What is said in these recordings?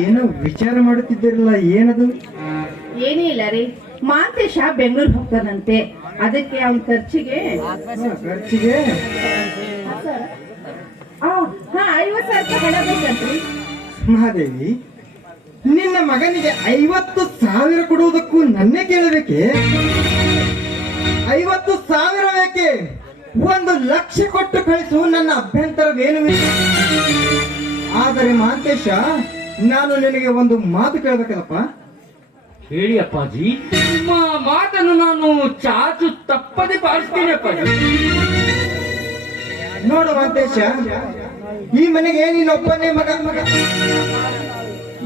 ಏನೋ ವಿಚಾರ ಮಾಡುತ್ತಿದ್ದಿರಲ್ಲ ಏನದು? ಏನೇ ಇಲ್ಲ ರೀ. ಮಾಂತೇಶ ಬೆಂಗಳೂರು ಹೋಗ್ತಾನಂತೆ. ಅದಕ್ಕೆ ಅವನ ಖರ್ಚಿಗೆ ಖರ್ಚಿಗೆ? ಆ, ಹಾ ಐವತ್ ಸಾವಿರ ರೂಪಾಯಿ ಹಣ ಬೇಕಂತ್ರಿ. ಮಹಾದೇವಿ ನಿನ್ನ ಮಗನಿಗೆ ಐವತ್ತು ಸಾವಿರ ಕೊಡುವುದಕ್ಕೂ ನನ್ನೇ ಕೇಳಬೇಕೆ? ಐವತ್ತು ಸಾವಿರ ಬೇಕೆ ಒಂದು ಲಕ್ಷ ಕೊಟ್ಟು ಕಳಿಸು ನನ್ನ ಅಭ್ಯಂತರವೇನು ಆದರೆ ಮಾಂತೇಶ ನಾನು ನಿನಗೆ ಒಂದು ಮಾತು ಕೇಳಬೇಕಲ್ಲಪ್ಪ? ಹೇಳಿ ಅಪ್ಪಾಜಿ. ನಿಮ್ಮ ಮಾತನ್ನು ನಾನು ಚಾಚು ತಪ್ಪದೆ ಪಾಲಿಸ್ತೀನಿ ಅಪ್ಪಾಜಿ. ನೋಡು ಮಾತೇಶ ಈ ಮನೆಗೆ ನೀನೊಬ್ಬನೇ ಮಗ ಮಗ.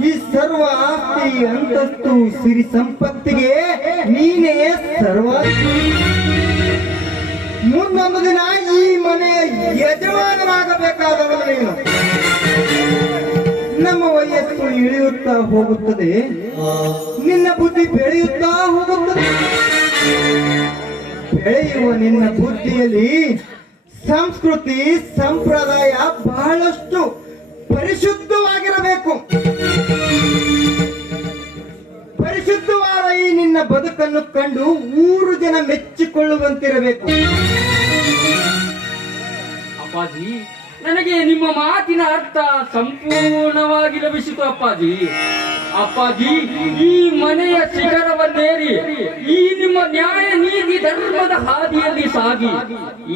ಈ ಸರ್ವ ಆಸ್ತಿ ಅಂತಸ್ತು ಸಿರಿ ಸಂಪತ್ತಿಗೆ ನೀನೇ ಸರ್ವ ಮುಂದೊಂದು ದಿನ ಈ ಮನೆಯ ಯಜಮಾನನಾಗಬೇಕಾದವನು ನೀನು. ನಮ್ಮ ವಯಸ್ಸು ಇಳಿಯುತ್ತಾ ಹೋಗುತ್ತದೆ. ನಿನ್ನ ಬುದ್ಧಿ ಬೆಳೆಯುತ್ತಾ ಹೋಗುತ್ತದೆ. ಬೆಳೆಯುವ ನಿನ್ನ ಬುದ್ಧಿಯಲ್ಲಿ ಸಂಸ್ಕೃತಿ ಸಂಪ್ರದಾಯ ಬಹಳಷ್ಟು ಪರಿಶುದ್ಧವಾಗಿರಬೇಕು. ಪರಿಶುದ್ಧವಾದ ಈ ನಿನ್ನ ಬದುಕನ್ನು ಕಂಡು ಊರು ಜನ ಮೆಚ್ಚಿಕೊಳ್ಳುವಂತಿರಬೇಕು. ಅಪ್ಪಾಜಿ ನನಗೆ ನಿಮ್ಮ ಮಾತಿನ ಅರ್ಥ ಸಂಪೂರ್ಣವಾಗಿ ಲಭಿಸಿತು, ಅಪ್ಪಾಜಿ. ಅಪ್ಪಾಜಿ, ಈ ಮನೆಯ ಶಿಖರವನ್ನೇರಿ, ಈ ನಿಮ್ಮ ನ್ಯಾಯ ನೀತಿ ಧರ್ಮದ ಹಾದಿಯಲ್ಲಿ ಸಾಗಿ.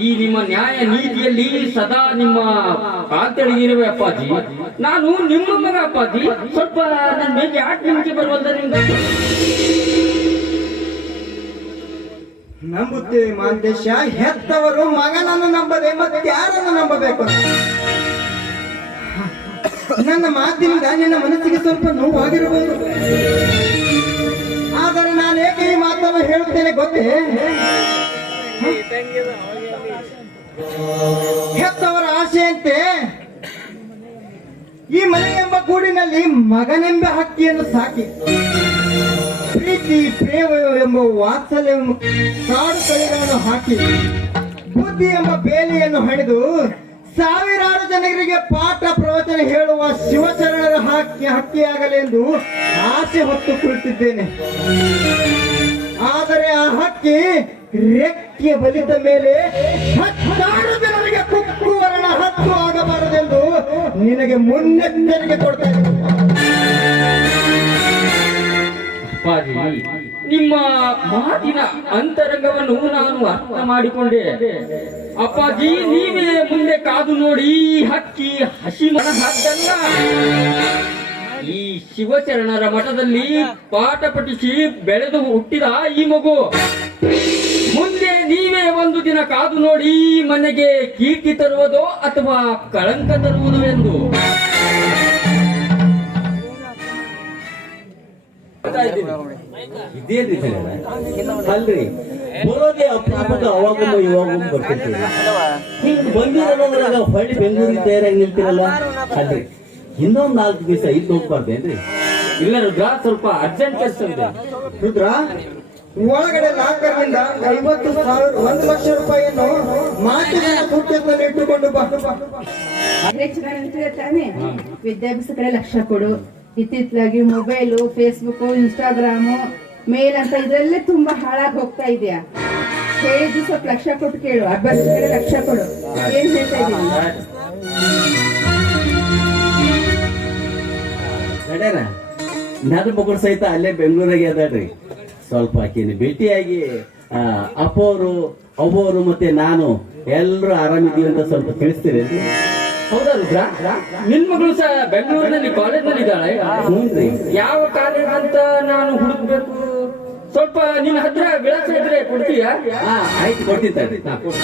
ಈ ನಿಮ್ಮ ನ್ಯಾಯ ನೀತಿಯಲ್ಲಿ ಸದಾ ನಿಮ್ಮ ಕಾಲ್ತೆಳಗಿರುವೆ ಅಪ್ಪಾಜಿ. ನಾನು ನಿಮ್ಮ ಮಗ, ಅಪ್ಪಾಜಿ. ಸ್ವಲ್ಪ ನನ್ನ ಮೇಲೆ ಯಾಕೆ ನಿಮಗೆ ಬರುವಂತ ನಿಮ್ಗೆ? ನಂಬುತ್ತೇವೆ ಮಾಂತೇಶ ಹೆತ್ತವರು ಮಗನನ್ನು ನಂಬದೆ ಮತ್ತೆ ಯಾರನ್ನು ನಂಬಬೇಕು ನನ್ನ ಮಾತಿನಿಂದ ನಿನ್ನ ಮನಸ್ಸಿಗೆ ಸ್ವಲ್ಪ ನೋವಾಗಿರಬಹುದು ಆದರೆ ನಾನು ಏಕೆ ಈ ಮಾತನ್ನು ಹೇಳುತ್ತೇನೆ ಗೊತ್ತೇ? ಹೆತ್ತವರ ಆಸೆಯಂತೆ ಈ ಮನೆ ಎಂಬ ಗೂಡಿನಲ್ಲಿ ಮಗನೆಂಬ ಹಕ್ಕಿಯನ್ನು ಸಾಕಿ. ಪ್ರೀತಿ ಪ್ರೇಮ ಎಂಬ ವಾತ್ಸಲ್ಯ ಎಂಬ ಕಾಡು ಕಳೆಗಳನ್ನು ಹಾಕಿ, ಬುದ್ಧಿ ಎಂಬ ಬೇಲಿಯನ್ನು ಹಣಿದು ಸಾವಿರಾರು ಜನರಿಗೆ ಪಾಠ ಪ್ರವಚನ ಹೇಳುವ ಶಿವಚರಣರ ಹಕ್ಕಿ ಹಕ್ಕಿಯಾಗಲೆಂದು ಆಸೆ ಹೊತ್ತು ಕುಳಿತಿದ್ದೇನೆ. ಆದರೆ ಆ ಹಕ್ಕಿ ರೆಕ್ಕೆ ಬಲಿತ ಮೇಲೆ ಹತ್ತಾರು ಜನರಿಗೆ ಕುಕ್ಕುವರಣ ಹತ್ತು ಆಗಬಾರದೆಂದು ನಿನಗೆ ಮುನ್ನೆಚ್ಚರಿಕೆ ಕೊಡ್ತಾ ಇದ್ದೇನೆ ಅಪ್ಪಾಜಿ ನಿಮ್ಮ ಮಾತಿನ ಅಂತರಂಗವನ್ನು ನಾನು ಅರ್ಥ ಮಾಡಿಕೊಂಡೆ. ಅಪ್ಪಾಜಿ, ನೀವೇ ಮುಂದೆ ಕಾದು ನೋಡಿ ಹಕ್ಕಿ ಹಸಿ ಮನ ಈ ಶಿವಚರಣರ ಮಠದಲ್ಲಿ ಪಾಠ ಪಠಿಸಿ ಬೆಳೆದು ಹುಟ್ಟಿದ ಈ ಮಗು. ಮುಂದೆ ನೀವೇ ಒಂದು ದಿನ ಕಾದು ನೋಡಿ ಮನೆಗೆ ಕೀರ್ತಿ ತರುವುದೋ ಅಥವಾ ಕಳಂಕ ತರುವುದು ಎಂದು. ಇದೇನ್ರಿ ಸರ್ ಅಲ್ರಿ ಬರೋದೇ ಅಪರೂಪಕ ಅವಾಗೊಮ್ಮೆ ಇವಾಗೊಮ್ಮೆ ಬರ್ತಿರ್ತೀವಿ. ಹಿಂಗ್ ಬಂದಿರೋದ್ರಾಗ ಹೊಳ್ಳಿ ಬೆಂಗಳೂರಿಗೆ ತಯಾರಾಗಿ ನಿಲ್ತಿರಲ್ಲ? ಅಲ್ರಿ. ಇನ್ನೊಂದ್ ನಾಲ್ಕು ದಿವಸ ಇಲ್ಲಿ ಹೋಗ್ಬಾರ್ದೇನ್ರಿ ಇಲ್ಲ ರುದ್ರ ಸ್ವಲ್ಪ ಅರ್ಜೆಂಟ್ ಕೆಲಸ ಇದೆ. ರುದ್ರ? ಒಳಗಡೆ ಲಾಕರ್ನಿಂದ ಐವತ್ತು ಸಾವಿರ ಒಂದು ಲಕ್ಷ ರೂಪಾಯಿಯನ್ನು ಮಾತಿನ ಸೂಟ್ಕೇಸ್ನಲ್ಲಿ ಇಟ್ಟುಕೊಂಡು ಬಾ. ವಿದ್ಯಾಭ್ಯಾಸ ಕಡೆ ಲಕ್ಷ ಕೊಡು. ಇತ್ತಿತ್ತಲಾಗಿ ಮೊಬೈಲು ಫೇಸ್ಬುಕ್ಕು ಇನ್ಸ್ಟಾಗ್ರಾಮು ಮೇಲ್ ಅಂತ ಇದರಲ್ಲೇ ತುಂಬಾ ಹಾಳಾಗಿ ಹೋಗ್ತಾ ಇದೆಯಾ? ಹೇಳಿದ್ದು ಸ್ವಲ್ಪ ಲಕ್ಷ ಕೊಟ್ಟು ಕೇಳು. ಅಭ್ಯಾಸ ಲಕ್ಷ ಕೊಡು. ಏನು ಹೇಳ್ತಾ ಇದ್ದೀನಿ ನನ್ನ ಮಗಳು ಸಹಿತ ಅಲ್ಲೇ ಬೆಂಗಳೂರಾಗೆ ಅದಾಡ್ರಿ ಸ್ವಲ್ಪ ಆಕಿನ ಭೇಟಿಯಾಗಿ ಅಪ್ಪವರು ಅವರು ಮತ್ತೆ ನಾನು ಎಲ್ಲರೂ ಆರಾಮಿದ್ದೀವಿ ಅಂತ ಸ್ವಲ್ಪ ತಿಳಿಸ್ತೀರೇನ್ರಿ? ಹೌದಾ ರುದ್ರ? ನಿನ್ ಮಗಳು ಸಹ ಬೆಂಗಳೂರಿನಲ್ಲಿ ಕಾಲೇಜ್ನಲ್ಲಿ ಇದ್ದಾಳೆ ಯಾವ ಕಾಲೇಜ್ ಅಂತ ನಾನು ಹುಡುಕ್ಬೇಕು? ಸ್ವಲ್ಪ ನಿನ್ನ ಹತ್ರ ವಿಳಾಸ ಇದ್ರೆ ಕೊಡ್ತೀಯಾ? ಹಾ ಆಯ್ತು ಕೊಡ್ತೀನಿ ಕೊಡು.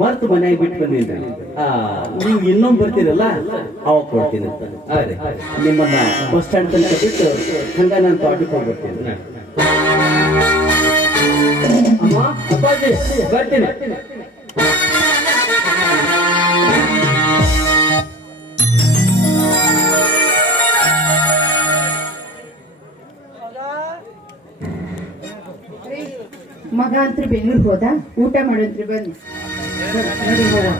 ಮರ್ತು ಮನೆ ಬಿಟ್ಟು ಬಂದಿದ್ದೆ ಆ ನೀವು ಇನ್ನೊಂದು ಬರ್ತೀರಲ್ಲ? ಅವಾಗ ಕೊಡ್ತೀನಿ ನಿಮ್ಮನ್ನ ಬಸ್ ಸ್ಟ್ಯಾಂಡ್ ತನಕ ಬಿಟ್ಟು ಹಂಗ ನಾನು ಹೋಗ್ಬರ್ತೀನಿ ಅಮ್ಮ ಅಪ್ಪಾಜಿ ಬರ್ತೀನಿ. ಮಗ ಅಂತ ಬೆಂಗಳೂರಿಗೆ ಹೋದ? ಊಟ ಮಾಡೋದ್ರಿ ಬನ್ನಿ ನೋಡಿ ಹೋಗೋಣ.